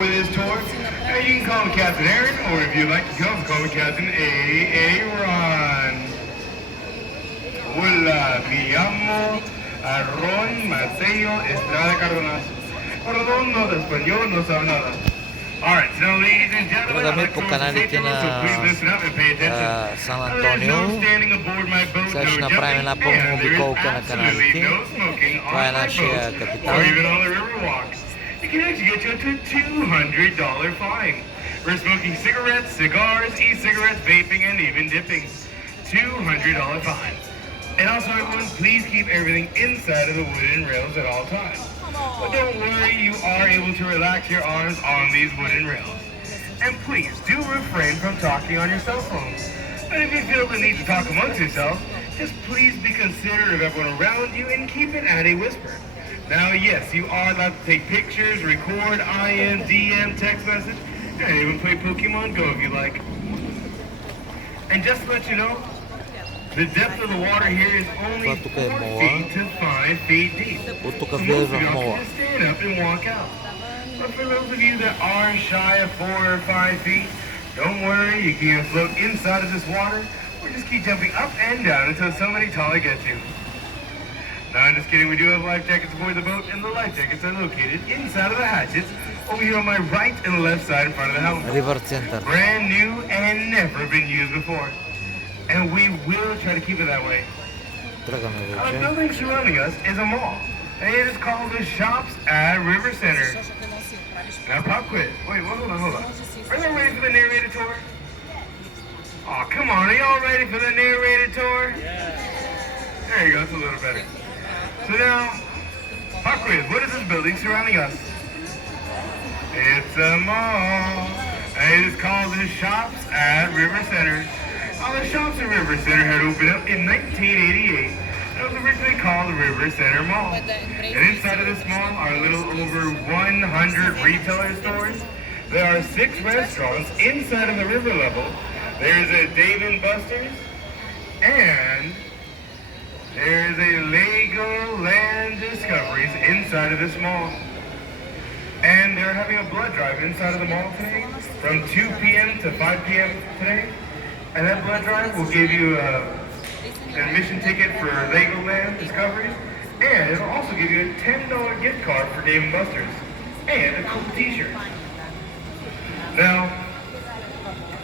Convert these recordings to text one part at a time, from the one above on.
For this tour, you can call me Captain Aaron, or if you'd like to call me Captain Aaron. Hola, me llamo Aaron Mateo Estrada Cárdenas. Perdón, no de español, no sabe nada. Alright, so ladies and gentlemen, I'd like to каналите so please listen up and pay attention. Сан There's no Антонио. standing aboard my boat, Сега ще no направим една jumping, пълна and there is обиколка на absolutely каналите. no smoking Това е on my нашия boat, or капитан. even on the river walks. It can actually get you up to a $200 fine for smoking cigarettes, cigars, e-cigarettes, vaping, and even dipping. $200 fine. And also, everyone, please keep everything inside of the wooden rails at all times. But don't worry, you are able to relax your arms on these wooden rails. And please do refrain from talking on your cell phones. But if you feel the need to talk amongst yourselves, just please be considerate of everyone around you and keep it at a whisper. Now, yes, you are allowed to take pictures, record, IM, DM, text message, and even play Pokemon Go if you like. And just to let you know, the depth of the water here is only 4 feet to 5 feet deep. So most of y'all can just stand up and walk out. But for those of you that are shy of 4 or 5 feet, don't worry, you can float inside of this water or just keep jumping up and down until somebody taller gets you. No, I'm just kidding. We do have life jackets aboard the boat, and the life jackets are located inside of the hatches over here on my right and the left side in front of the helmet. River Center. Brand new and never been used before. And we will try to keep it that way. Тръгаме The вече. building surrounding us is a mall. And it is called the Shops at River Center. Now, pop quiz. Wait, hold on. Are y'all ready for the narrated tour? Oh, come on. Are y'all ready for the narrated tour? There you go. It's a little better. So now, pop quiz. What is this building surrounding us? It's a mall. And it is called the Shops at River Center. The Shops at River Center had opened up in 1988. It was originally called the River Center Mall. And inside of this mall are a little over 100 retailer stores. There are 6 restaurants inside of the river level. There's a Dave & Buster's, and there's a Legoland Discoveries inside of this mall. And they're having a blood drive inside of the mall today from 2 p.m. to 5 p.m. today. And that blood drive will give you an admission ticket for Legoland Discoveries, and it'll also give you a $10 gift card for Dave & Buster's, and a cool t-shirt. Now,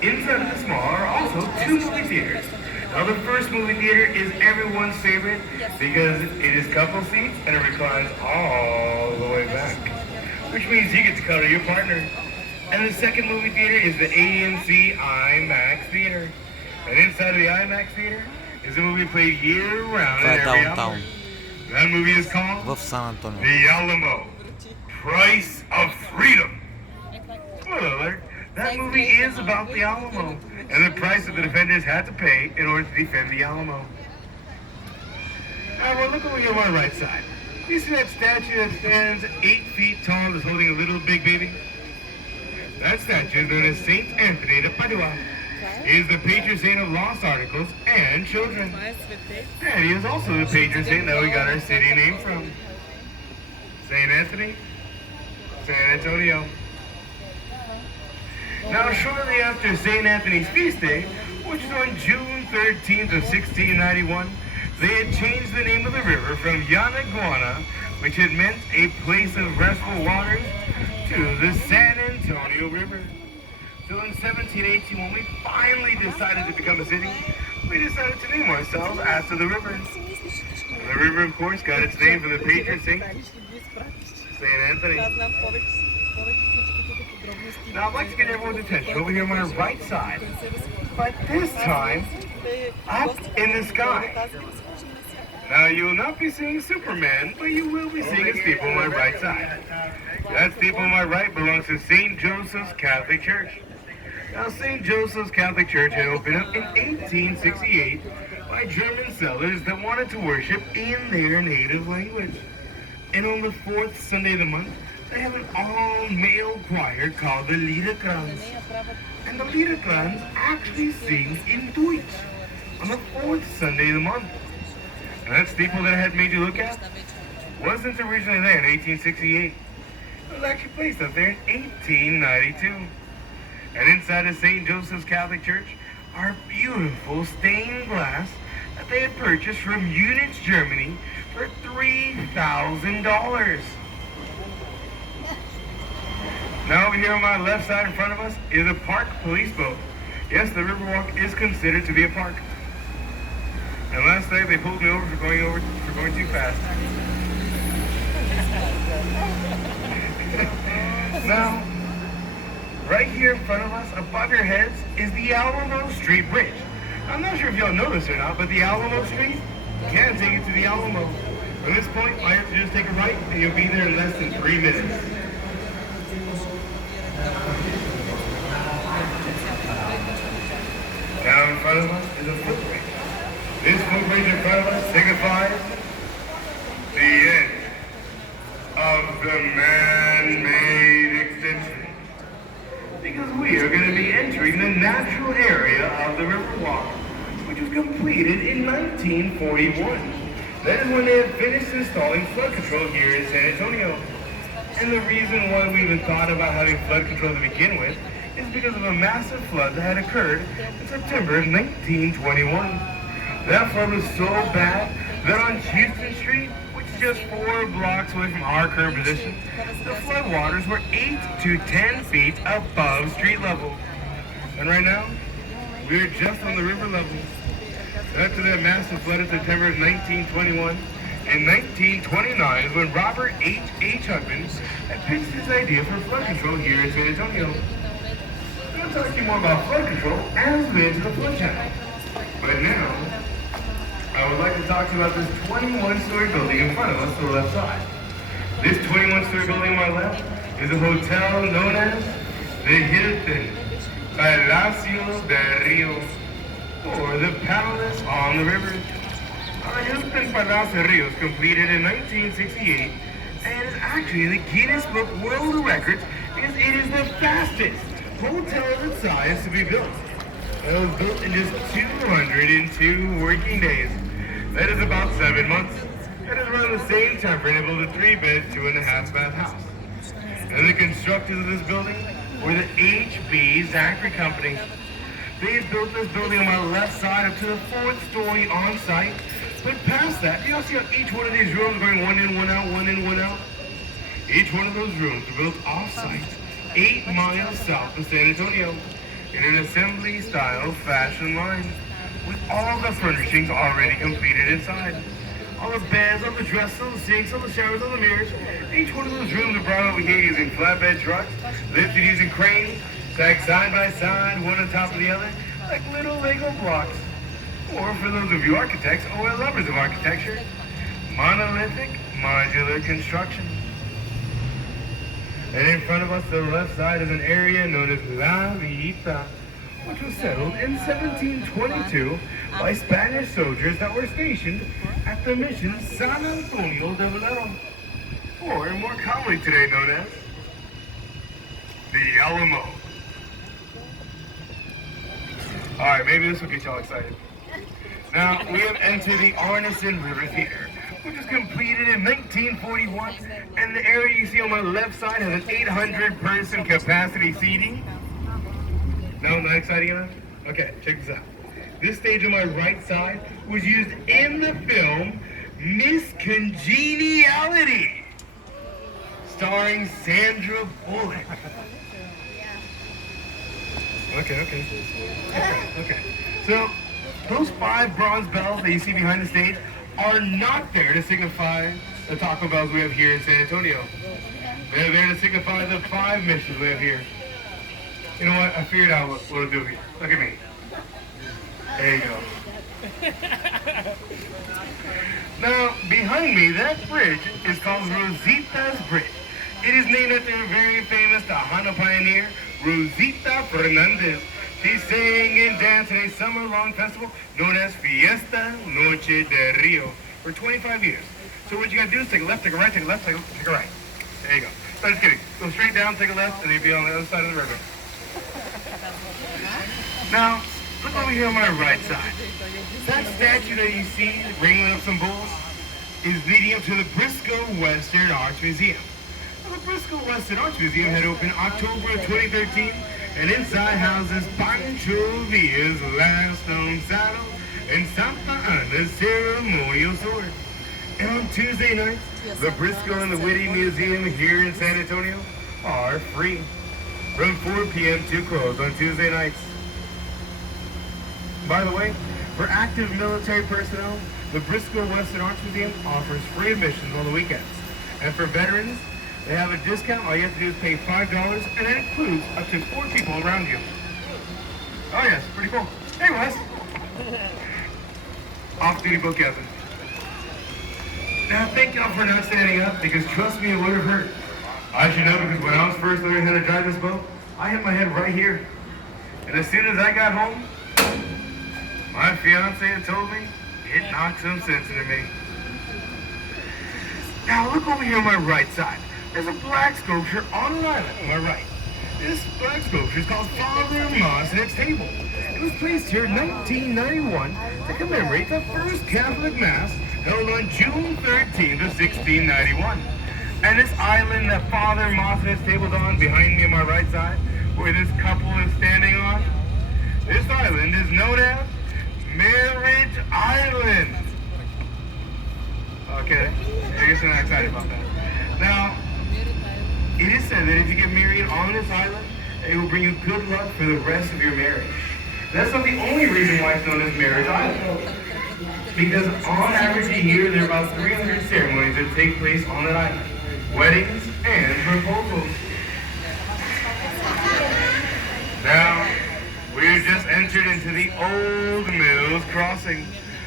inside of this mall are also 2 movie theaters. Now, the first movie theater is everyone's favorite because it is couple seats and it reclines all the way back, which means you get to cuddle your partner. And the second movie theater is the AMC IMAX Theater. And inside of the IMAX Theater is a movie played year-round in every hour. That movie is called В Сан Антонио. The Alamo, Price of Freedom. Spoiler alert, that movie is about the Alamo and the price that the defenders had to pay in order to defend the Alamo. Now, well, look over here on my right side. You see that statue that stands 8 feet tall that's holding a little big baby? That statue is known as Saint Anthony de Padua. He is the patron saint of lost articles and children. And he is also the patron saint that we got our city name from. Saint Anthony, San Antonio. Now, shortly after Saint Anthony's feast day, which is on June 13th of 1691, they had changed the name of the river from Yanaguana, which had meant a place of restful waters, to the San Antonio River. So in 1718, when we finally decided to become a city, we decided to name ourselves after the river. And the river, of course, got its name from the patron saint, Saint Anthony. Now I'd like to get everyone's attention over here on my right side, but this time, up in the sky. Now you will not be seeing Superman, but you will be seeing a steeple on my right side. That steeple on my right belongs to St. Joseph's Catholic Church. Now, St. Joseph's Catholic Church had opened up in 1868 by German settlers that wanted to worship in their native language. And on the 4th Sunday of the month, they have an all-male choir called the littlevenice. And the littlevenice actually sings in Deutsch on the 4th Sunday of the month. And that steeple that I had made you look at wasn't originally there in 1868. It was actually placed up there in 1892. And inside of St. Joseph's Catholic Church are beautiful stained glass that they had purchased from Munich, Germany for $3,000. Now over here on my left side in front of us is a park police boat. Yes, the Riverwalk is considered to be a park. And last night they pulled me over for going too fast. Now, right here in front of us, above your heads, is the Alamo Street Bridge. I'm not sure if y'all know this or not, but the Alamo Street can take you to the Alamo. From this point, all you have to do is take a right, and you'll be there in less than 3 minutes. Now in front of us is a footbridge. This footbridge in front of us signifies the end of the man-made extension. Because we are going to be entering the natural area of the Riverwalk, which was completed in 1941. That is when they had finished installing flood control here in San Antonio. And the reason why we even thought about having flood control to begin with is because of a massive flood that had occurred in September of 1921. That flood was so bad that on Houston Street, which is just 4 blocks away from our current position, the flood waters were 8 to 10 feet above street level. And right now, we're just on the river level. After that massive flood in September of 1921, in 1929 is when Robert H. Hudman had pitched his idea for flood control here in San Antonio. I'll talk to you more about flood control as we enter the flood channel. But now, I would like to talk to you about this 21-story building in front of us to the left side. This 21-story building on my left is a hotel known as the Hilton Palacio del Rio, or the Palace on the River. Hilton Palacio del Rio was completed in 1968 and is actually in the Guinness Book World Records because it is the fastest hotel of its size to be built. It was built in just 202 working days. That is about 7 months. That is around the same time frame of a 3-bed, 2.5-bath house. And the constructors of this building were the H.B. Zachary Company. They had built this building on my left side up to the 4th story on site. But past that, you all see how each one of these rooms going 1 in, 1 out, 1 in, 1 out? Each one of those rooms were built off-site, 8 miles south of San Antonio, in an assembly-style fashion line, with all the furnishings already completed inside. All the beds, all the dressers, all the sinks, all the showers, all the mirrors. Each one of those rooms are brought over here using flatbed trucks, lifted using cranes, stacked side by side, one on top of the other, like little Lego blocks. Or for those of you architects or lovers of architecture, monolithic modular construction. And in front of us to the left side is an area known as La Villita, which was settled in 1722 by Spanish soldiers that were stationed at the mission San Antonio de Valero, or more commonly today known as the Alamo. Alright, maybe this will get y'all excited. Now, we have entered the Arneson River Theater, which was completed in 1941, and the area you see on my left side has an 800-person capacity seating. No, not exciting enough? Okay, check this out. This stage on my right side was used in the film Miss Congeniality, starring Sandra Bullock. Okay. So, those 5 bronze bells that you see behind the stage are not there to signify the Taco Bells we have here in San Antonio. They're there to signify the 5 missions we have here. You know what? I figured out what to do here. Look at me. There you go. Now, behind me, that bridge is called Rosita's Bridge. It is named after a very famous Tejano pioneer, Rosita Fernandez. She sang and danced in a summer-long festival known as Fiesta Noche de Rio for 25 years. So what you gotta do is take a left, take a right, take a left, take a right. There you go. No, just kidding. Go straight down, take a left, and you'll be on the other side of the river. Now, look over here on my right side. That statue that you see wrangling up some bulls is leading up to the Briscoe Western Arts Museum. The Bristol Western Arts Museum had opened October of 2013, and inside houses Pancho Villa's last known saddle and Santa Anna's ceremonial sword. And on Tuesday nights, the Briscoe and the Whitty Museum here in San Antonio are free from 4 p.m. to close on Tuesday nights. By the way, for active military personnel, the Briscoe Western Arts Museum offers free admissions on the weekends. And for veterans, they have a discount. All you have to do is pay $5, and that includes up to 4 people around you. Oh yes, pretty cool. Hey Wes. Off-duty book captain. Now thank y'all for not standing up, because trust me, it would have hurt. I should know, because when I was first learning how to drive this boat, I hit my head right here. And as soon as I got home, my fiance had told me it knocked some sense into me. Now look over here on my right side. There's a black sculpture on an island on my right. This black sculpture is called Father Mosnick's Table. It was placed here in 1991 to commemorate the first Catholic Mass held on June 13th of 1691. And this island that Father Mosnick's Table is on, behind me on my right side, where this couple is standing on, this island is known as Marriage Island. Okay, I guess I'm not excited about that. Now, it is said that if you get married on this island, it will bring you good luck for the rest of your marriage. That's not the only reason why it's known as Marriage Island. Because on average a year, there are about 300 ceremonies that take place on that island. Weddings and proposals. Now, we've just entered into the Old Mills Crossing.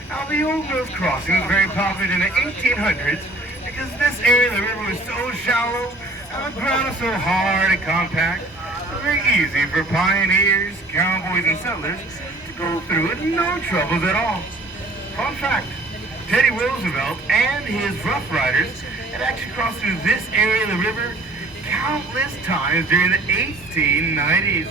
Now, the Old Mills Crossing was very popular in the 1800s because this area of the river was so shallow and the ground was so hard and compact. It was very easy for pioneers, cowboys, and settlers to go through it, no troubles at all. Fun fact, Teddy Roosevelt and his Rough Riders had actually crossed through this area of the river countless times during the 1890s.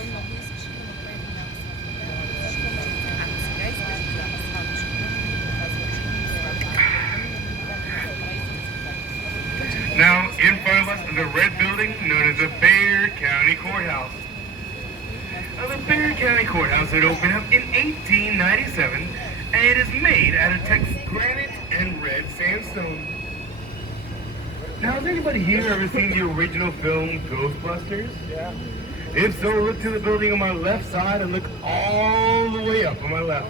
Now, in front of us is a red building known as the Bexar County Courthouse. Now, the Bexar County Courthouse had opened up in 1897, and it is made out of Texas granite and red sandstone. Now, has anybody here ever seen the original film Ghostbusters? Yeah. If so, look to the building on my left side and look all the way up on my left.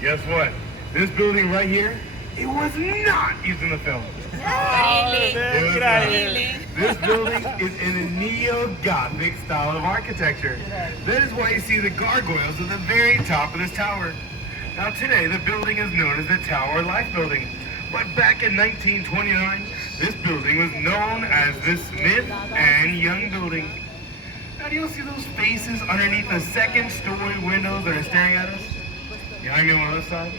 Guess what? This building right here, it was not used in the film. Really? This building is in a neo-Gothic style of architecture. That is why you see the gargoyles at the very top of this tower. Now today, the building is known as the Tower Life Building. But back in 1929, this building was known as the Smith and Young Building. Now do you see those faces underneath the second-story windows that are staring at us? Behind me on the other side?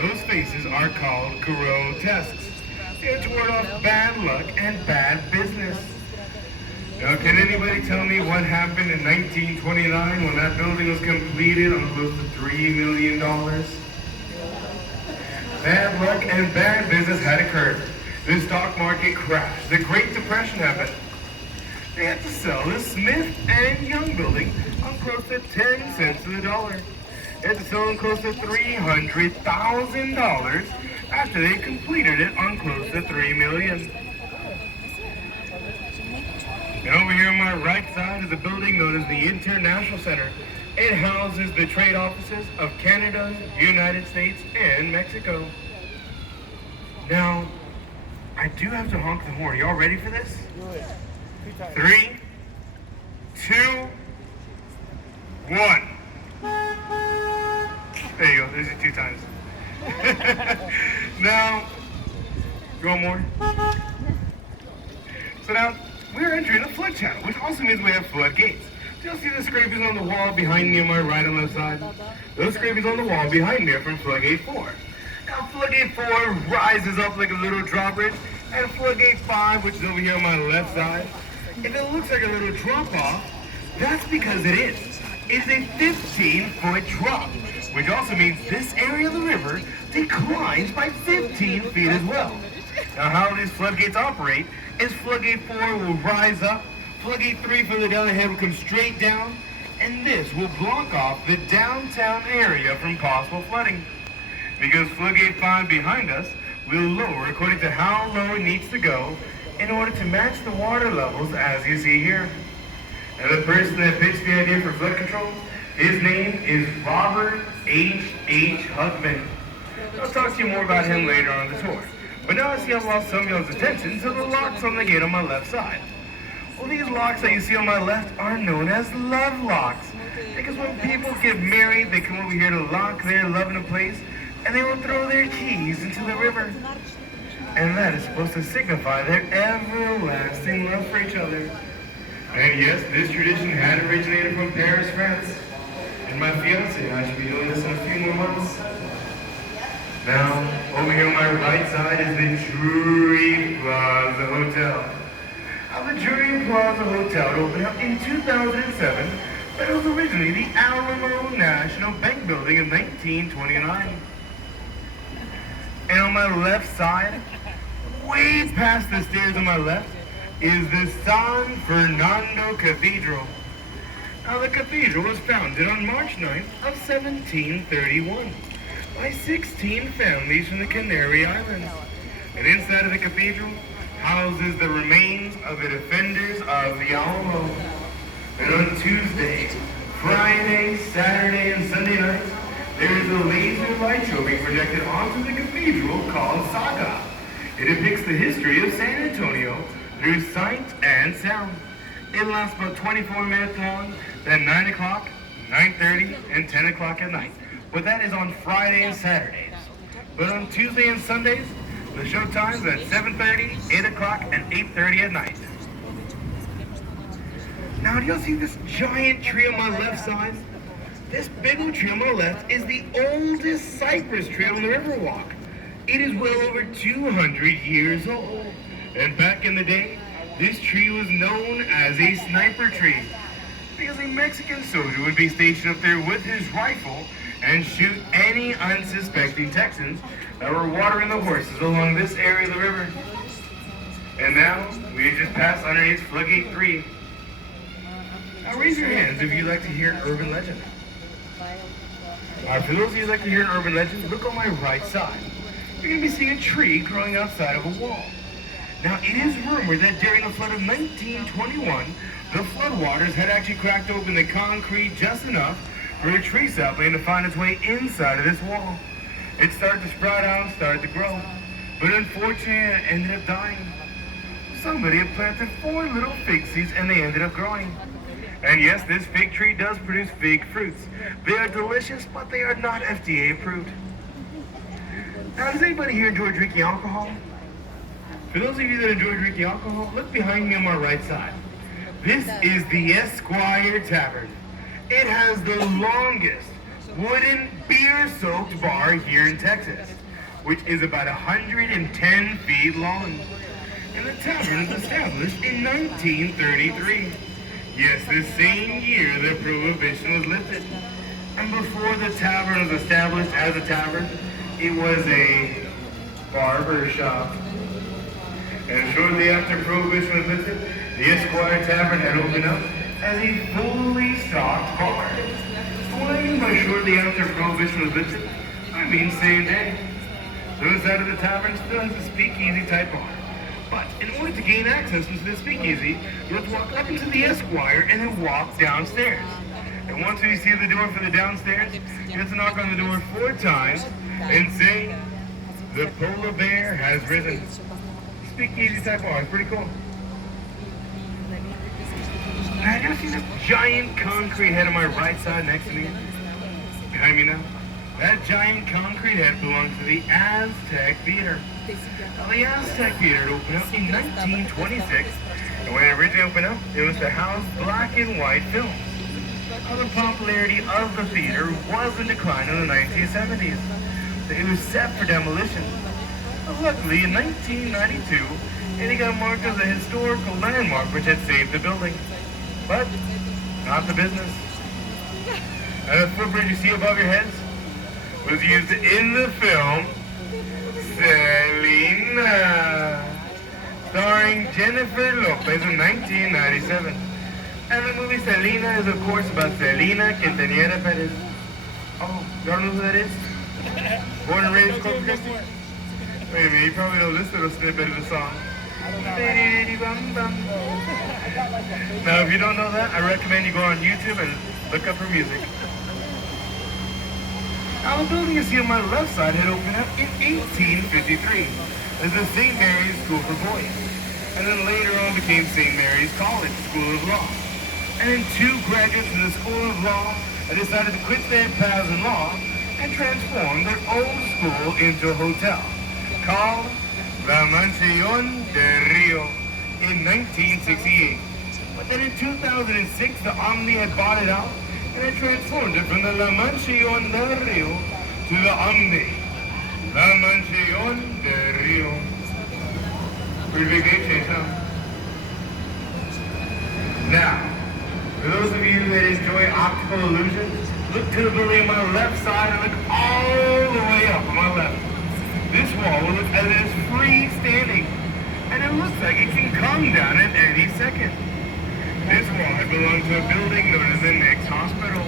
Those faces are called grotesques. They're to ward off bad luck and bad business. Now, can anybody tell me what happened in 1929 when that building was completed on close to $3 million? Bad luck and bad business had occurred. The stock market crashed. The Great Depression happened. They had to sell the Smith and Young building on close to 10 cents to the dollar. They had to sell them close to $300,000 after they completed it on close to $3 million. And over here on my right side is a building known as the International Center. It houses the trade offices of Canada, United States, and Mexico. Now, I do have to honk the horn. Y'all ready for this? 3, 2, 1. There you go. There's it 2 times. Now, you want more? So now, we're entering a flood channel, which also means we have floodgates. So you'll see the scrapings on the wall behind me on my right and left side. Those scrapings on the wall behind me are from floodgate 4. Now, floodgate 4 rises up like a little drawbridge, and floodgate 5, which is over here on my left side, if it looks like a little drop-off, that's because it is. It's a 15-foot drop, which also means this area of the river declines by 15 feet as well. Now how these floodgates operate is floodgate 4 will rise up, floodgate 3 further down ahead will come straight down, and this will block off the downtown area from possible flooding. Because floodgate 5 behind us will lower according to how low it needs to go in order to match the water levels as you see here. And the person that pitched the idea for flood control, his name is Robert H. Hugman. I'll talk to you more about him later on in the tour. But now I see I've lost some of y'all's attention to the locks on the gate on my left side. Well, these locks that you see on my left are known as love locks. Because when people get married, they come over here to lock their love in a place, and they will throw their keys into the river. And that is supposed to signify their everlasting love for each other. And yes, this tradition had originated from Paris, France. And my fiance and I should be doing this in a few more months. Now, over here on my right side is the Drury Plaza Hotel. Now, the Drury Plaza Hotel opened up in 2007, but it was originally the Alamo National Bank building in 1929. And on my left side, way past the stairs on my left, is the San Fernando Cathedral. Now, the cathedral was founded on March 9th of 1731 by 16 families from the Canary Islands. And inside of the cathedral houses the remains of the defenders of the Alamo. And on Tuesday, Friday, Saturday, and Sunday nights, there is a laser light show being projected onto the cathedral called Saga. It depicts the history of San Antonio through sight and sound. It lasts about 24 minutes long, then 9 o'clock, 9:30, and 10 o'clock at night. But that is on Friday and Saturdays. But on Tuesday and Sundays, the show times are at 7:30, 8 o'clock, and 8:30 at night. Now, do y'all see this giant tree on my left side? This big old tree on my left is the oldest cypress tree on the Riverwalk. It is well over 200 years old. And back in the day, this tree was known as a sniper tree because a Mexican soldier would be stationed up there with his rifle and shoot any unsuspecting Texans that were watering the horses along this area of the river. And now, we just passed underneath floodgate 3. Now raise your hands if you'd like to hear an urban legend. For those of you who'd like to hear an urban legend, look on my right side. You're going to be seeing a tree growing outside of a wall. Now, it is rumored that during the flood of 1921, the floodwaters had actually cracked open the concrete just enough for a tree sapling to find its way inside of this wall. It started to sprout out and started to grow, but unfortunately it ended up dying. Somebody had planted 4 little fig seeds and they ended up growing. And yes, this fig tree does produce fig fruits. They are delicious, but they are not FDA approved. Now, does anybody here enjoy drinking alcohol? For those of you that enjoy drinking alcohol, look behind me on my right side. This is the Esquire Tavern. It has the longest wooden beer-soaked bar here in Texas, which is about 110 feet long. And the tavern was established in 1933. Yes, the same year that Prohibition was lifted. And before the tavern was established as a tavern, it was a barber shop. And shortly after Prohibition was lifted, the Esquire Tavern had opened up as a fully stocked bar. So what I mean by shortly after Prohibition was lifted, I mean same day. So inside of the tavern still has a speakeasy type bar. But in order to gain access into the speakeasy, you have to walk up into the Esquire and then walk downstairs. And once you see the door for the downstairs, you have to knock on the door 4 times and say, "The polar bear has risen." Speakeasy type bar, it's pretty cool. Now, you see this giant concrete head on my right side next to me? Behind me now? That giant concrete head belongs to the Aztec Theater. Now, the Aztec Theater opened up in 1926, and when it originally opened up, it was to house black and white films. Now, the popularity of the theater was in decline in the 1970s. It was set for demolition. But luckily, in 1992, it got marked as a historical landmark which had saved the building. But not the business. And the footbridge you see above your heads was used in the film Selena, starring Jennifer Lopez in 1997. And the movie Selena is, of course, about Selena Quintanilla Perez. Oh, you don't know who that is? Born and raised Corpus Christi? Wait a minute, you probably know this little snippet of the song. Now, if you don't know that, I recommend you go on YouTube and look up her music. Now, the building you see on my left side had opened up in 1853 as the St. Mary's School for Boys, and then later on became St. Mary's College School of Law. And then two graduates from the School of Law decided to quit their paths in law and transform their old school into a hotel called La Mansión del Rio in 1968. But then in 2006, the Omni had bought it out and it transformed it from the La Mansión del Rio to the Omni. La Mansión del Rio. Pretty big name change, huh? Now, for those of you that enjoy optical illusions, look to the building on my left side and look all the way up on my left. This wall will look as it is freestanding, and it looks like it can come down at any second. This wall had belonged to a building known as the Next Hospital.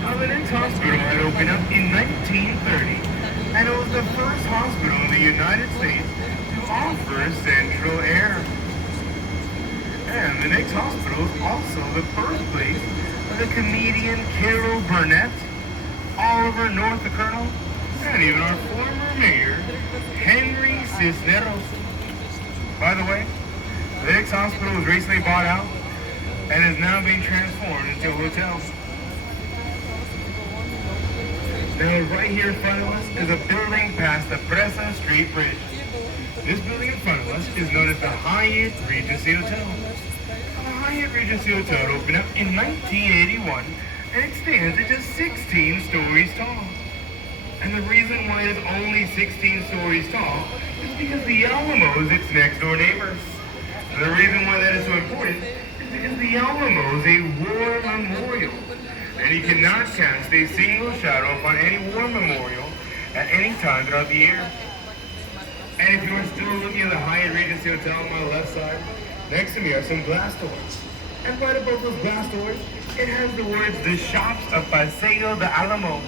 Now, the Next Hospital had opened up in 1930, and it was the first hospital in the United States to offer central air. And the Next Hospital is also the birthplace of the comedian Carol Burnett, Oliver North the Colonel, and even our former mayor, Henry Cisneros. By the way, the Next Hospital was recently bought out and is now being transformed into a hotel. Now, right here in front of us is a building past the Presa Street Bridge. This building in front of us is known as the Hyatt Regency Hotel. The Hyatt Regency Hotel opened up in 1981, and it stands at just 16 stories tall. And the reason why it is only 16 stories tall is because the Alamo is its next door neighbor. And the reason why that is so important is because the Alamo is a war memorial, and you cannot cast a single shadow upon any war memorial at any time throughout the year. And if you are still looking at the Hyatt Regency Hotel on my left side, next to me are some glass doors. And right above those glass doors, it has the words, "The Shops of Paseo de Alamo."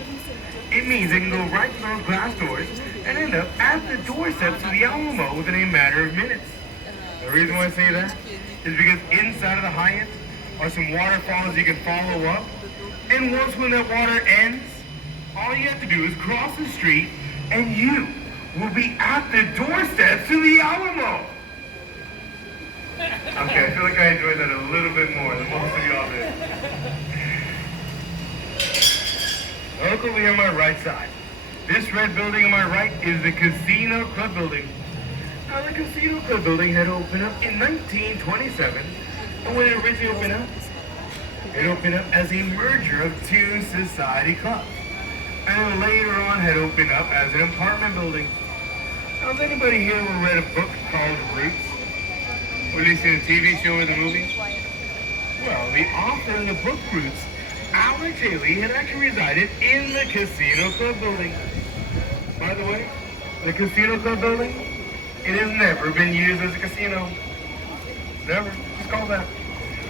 It means they can go right to those glass doors and end up at the doorsteps of the Alamo within a matter of minutes. The reason why I say that is because inside of the Hyatt are some waterfalls you can follow up. And once when that water ends, all you have to do is cross the street and you will be at the doorsteps to the Alamo. Okay, I feel like I enjoyed that a little bit more than most of y'all did. Look over here on my right side. This red building on my right is the Casino Club building. Now, the Casino Club building had opened up in 1927, and when it originally opened up, it opened up as a merger of two society clubs, and later on had opened up as an apartment building. Now, has anybody here ever read a book called Roots? Or at least in a TV show or the movie? Well, the author of the book Roots, Alex Haley, had actually resided in the Casino Club building. By the way, the Casino Club building, it has never been used as a casino. Never. Just call that.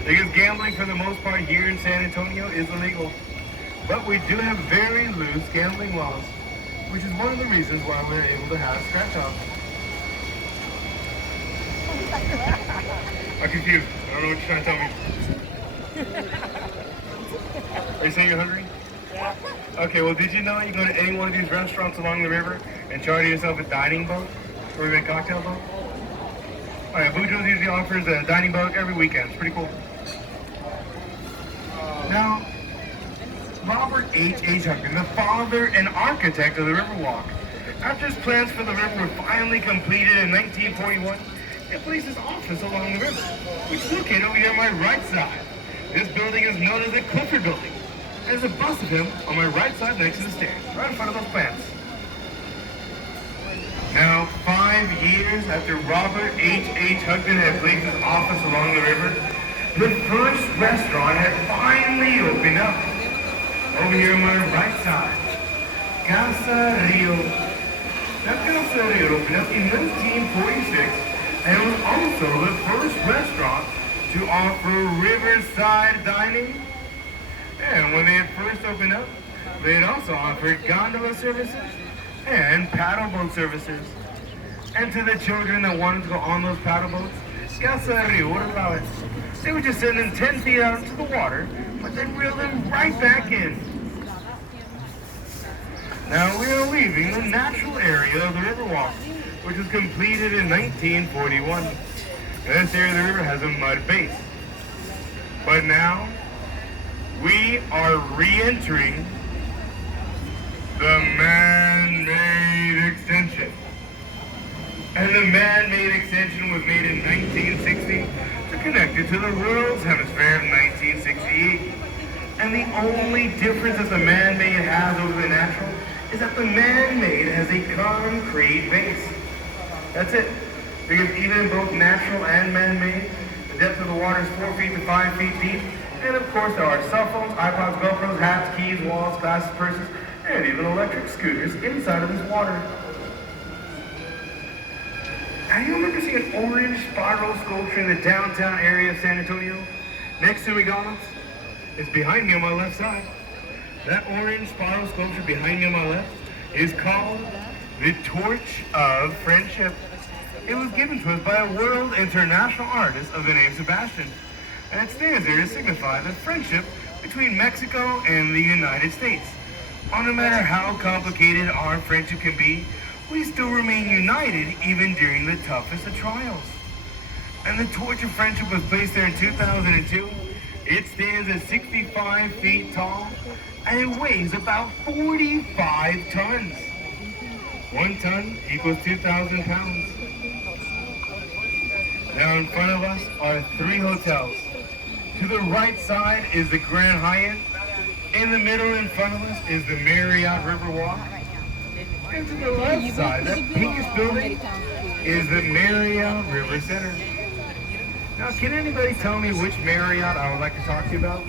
Because gambling, for the most part, here in San Antonio is illegal. But we do have very loose gambling laws, which is one of the reasons why we're able to have scratch-offs. I'm confused. I don't know what you're trying to tell me. Are you saying you're hungry? Yeah. Okay, well, did you know you go to any one of these restaurants along the river and charter yourself a dining boat or even a cocktail boat? Oh yeah, Boudreaux's usually offers a dining boat every weekend. It's pretty cool. Now, Robert H. Hugden, the father and architect of the Riverwalk, after his plans for the river were finally completed in 1941, he placed his office along the river, which is located over here on my right side. This building is known as the Clifford Building. There's a bust of him on my right side next to the stairs, right in front of those plants. Now, 5 years after Robert H. Hugden had placed his office along the river, the first restaurant had finally opened up. Over here on my right side, Casa Rio. Now, Canals opened up in 1946 and was also the first restaurant to offer riverside dining. And when they had first opened up, they had also offered gondola services and paddle boat services. And to the children that wanted to go on those paddle boats, what about it? They would just send them 10 feet out into the water, but then reel them right back in. Now we are leaving the natural area of the Riverwalk, which was completed in 1941. And this area of the river has a mud base. But now, we are re-entering the man-made extension. And the man-made extension was made in 1960 to connect it to the world's hemisphere in 1968. And the only difference that the man-made has over the natural is that the man-made has a concrete base. That's it. Because even in both natural and man-made, the depth of the water is 4 feet to 5 feet deep. And of course there are cell phones, iPods, GoPros, hats, keys, wallets, glasses, purses, and even electric scooters inside of this water. Now you remember seeing an orange spiral sculpture in the downtown area of San Antonio? Next to McDonald's? It's behind me on my left side. That orange spiral sculpture behind me on my left is called the Torch of Friendship. It was given to us by a world international artist of the name Sebastian. And it stands there to signify the friendship between Mexico and the United States. No matter how complicated our friendship can be, we still remain united even during the toughest of trials. And the Torch of Friendship was placed there in 2002. It stands at 65 feet tall and it weighs about 45 tons. 1 ton equals 2,000 pounds. Now in front of us are 3 hotels. To the right side is the Grand Hyatt. In the middle in front of us is the Marriott Riverwalk. And to the left side, that pinkish building, is the Marriott River Center. Now, can anybody tell me which Marriott I would like to talk to you about?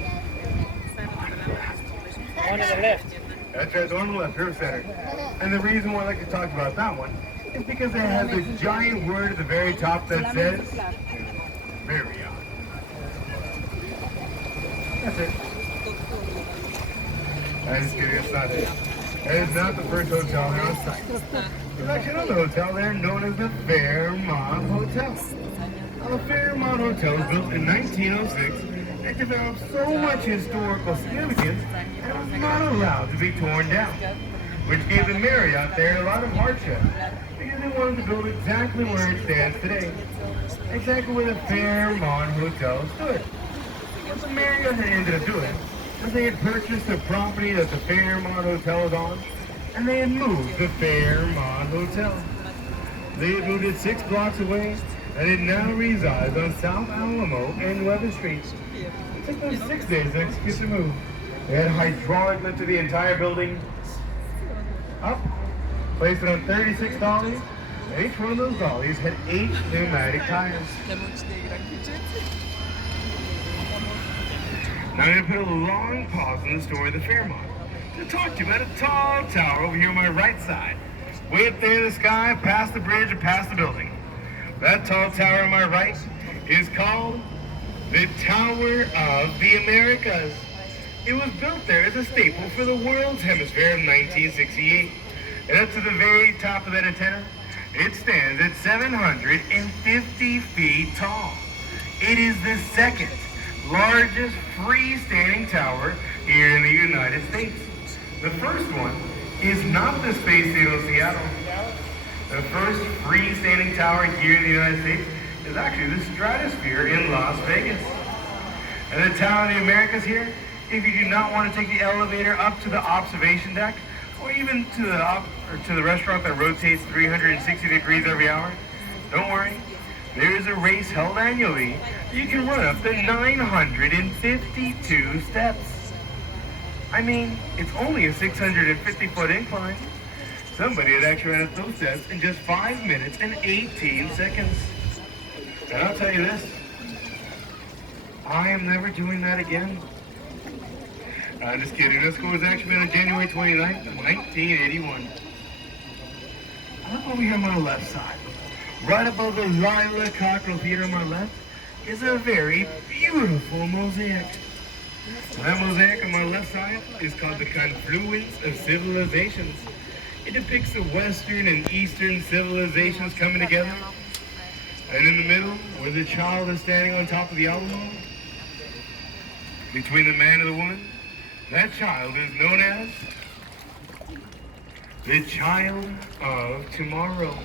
One on the left. That's right, the one on the left, River Center. And the reason why I like to talk about that one is because it has this giant word at the very top that says Marriott. That's it. I'm just kidding, it's not it. It is not the first hotel here on site. There's actually another hotel there known as the Fairmont Hotel. Now, the Fairmont Hotel was built in 1906 and developed so much historical significance that it was not allowed to be torn down, which gave the Marriott there a lot of hardship because they wanted to build exactly where it stands today, exactly where the Fairmont Hotel stood. What the Marriott had ended up doing was they had purchased the property that the Fairmont Hotel was on, and they had moved the Fairmont Hotel. They had moved it 6 blocks away, and it now resides on South Alamo and Weather Street. It took them 6 days to execute the move. They had hydraulic lift to the entire building, up, placed it on 36 dollies, and each one of those dollies had 8 pneumatic tires. Now I'm going to put a long pause in the story of the Fairmont to talk to you about a tall tower over here on my right side. Way up there in the sky, past the bridge and past the building. That tall tower on my right is called the Tower of the Americas. It was built there as a staple for the world's hemisphere in 1968. And up to the very top of that antenna, it stands at 750 feet tall. It is the second largest freestanding tower here in the United States. The first one is not the Space Needle Seattle. The first freestanding tower here in the United States is actually the Stratosphere in Las Vegas. And the Tower of the Americas here, if you do not want to take the elevator up to the observation deck, or even to the restaurant that rotates 360 degrees every hour, don't worry. There is a race held annually. You can run up to 952 steps. I mean, it's only a 650-foot incline. Somebody had actually ran up those steps in just 5 minutes and 18 seconds. And I'll tell you this, I am never doing that again. I'm just kidding. This school was actually on January 29th, 1981. look over here on my left side. Right above the Lila Cockerel Theater on my left is a very beautiful mosaic. That mosaic on my left side is called the Confluence of Civilizations. It depicts the Western and Eastern civilizations coming together. And in the middle, where the child is standing on top of the Alamo, between the man and the woman, that child is known as the child of tomorrow.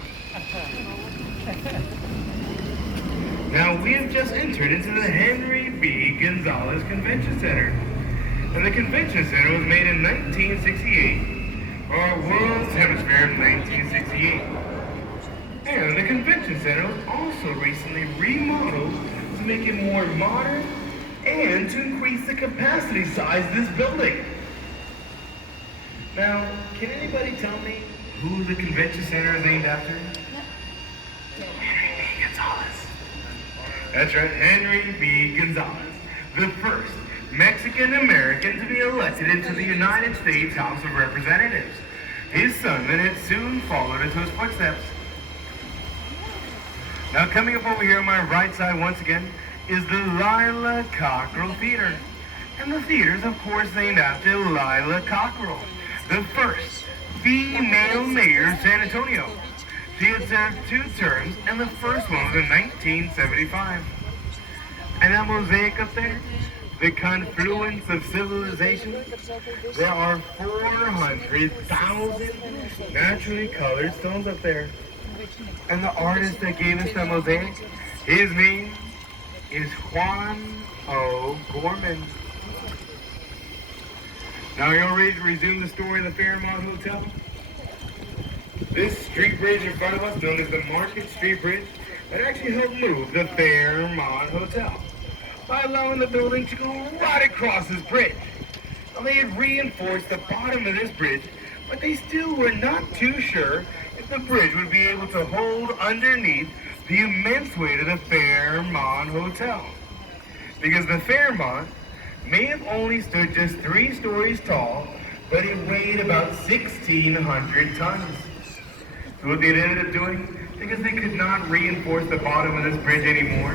Now, we have just entered into the Henry B. Gonzalez Convention Center. And the Convention Center was made in 1968 for our World's Hemisphere in 1968. And the Convention Center was also recently remodeled to make it more modern and to increase the capacity size of this building. Now, can anybody tell me who the Convention Center is named after? Henry B. Gonzalez. That's right, Henry B. Gonzalez, the first Mexican-American to be elected into the United States House of Representatives. His son then had soon followed into his footsteps. Now coming up over here on my right side once again is the Lila Cockerel Theater. And the theater is of course named after Lila Cockerel, the first female mayor of San Antonio. She had served 2 terms, and the first one was in 1975. And that mosaic up there, the Confluence of Civilization, there are 400,000 naturally colored stones up there. And the artist that gave us the mosaic, his name is Juan O'Gorman. Now, you're ready to resume the story of the Fairmont Hotel? This street bridge in front of us, known as the Market Street Bridge, that actually helped move the Fairmont Hotel by allowing the building to go right across this bridge. Now, they had reinforced the bottom of this bridge, but they still were not too sure if the bridge would be able to hold underneath the immense weight of the Fairmont Hotel. Because the Fairmont may have only stood just 3 stories tall, but it weighed about 1,600 tons. So what they ended up doing, because they could not reinforce the bottom of this bridge anymore,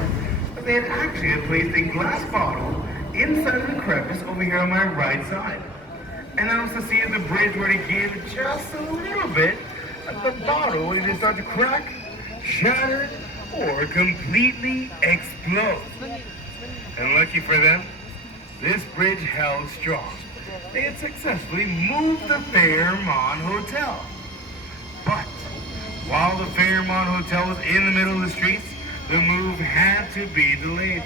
but they had actually placed a glass bottle inside of the crevice over here on my right side. And then also see if the bridge were to give just a little bit, the bottle would either start to crack, shatter, or completely explode. And lucky for them, this bridge held strong. They had successfully moved the Fairmont Hotel. But while the Fairmont Hotel was in the middle of the streets, the move had to be delayed.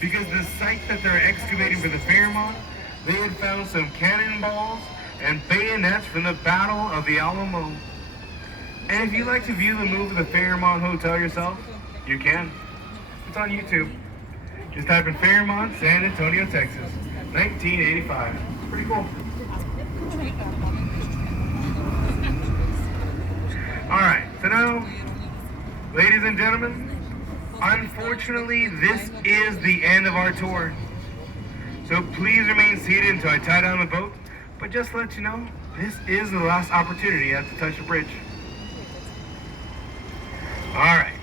Because the site that they're excavating for the Fairmont, they had found some cannonballs and bayonets from the Battle of the Alamo. And if you'd like to view the move of the Fairmont Hotel yourself, you can. It's on YouTube. Just type in Fairmont, San Antonio, Texas, 1985. It's pretty cool. Alright, so now, ladies and gentlemen, unfortunately, this is the end of our tour. So please remain seated until I tie down the boat. But just to let you know, this is the last opportunity you have to touch the bridge. Alright,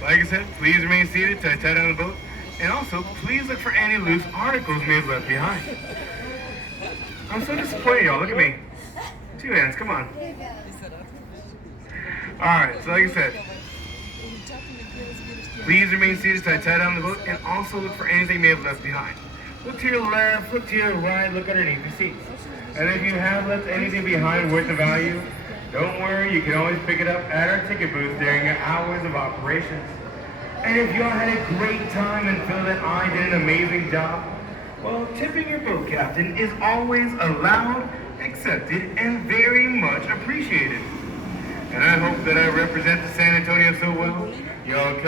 so like I said, please remain seated until I tie down the boat. And also, please look for any loose articles may have left behind. I'm so disappointed, y'all. Look at me. 2 hands, come on. Alright, so like I said, please remain seated till I tie down the boat, and also look for anything you may have left behind. Look to your left, look to your right, look underneath your seats. And if you have left anything behind worth of value, don't worry, you can always pick it up at our ticket booth during your hours of operations. And if y'all had a great time and feel that I did an amazing job, well, tipping your boat captain is always allowed, accepted, and very much appreciated. And I hope that I represent the San Antonio so well, y'all come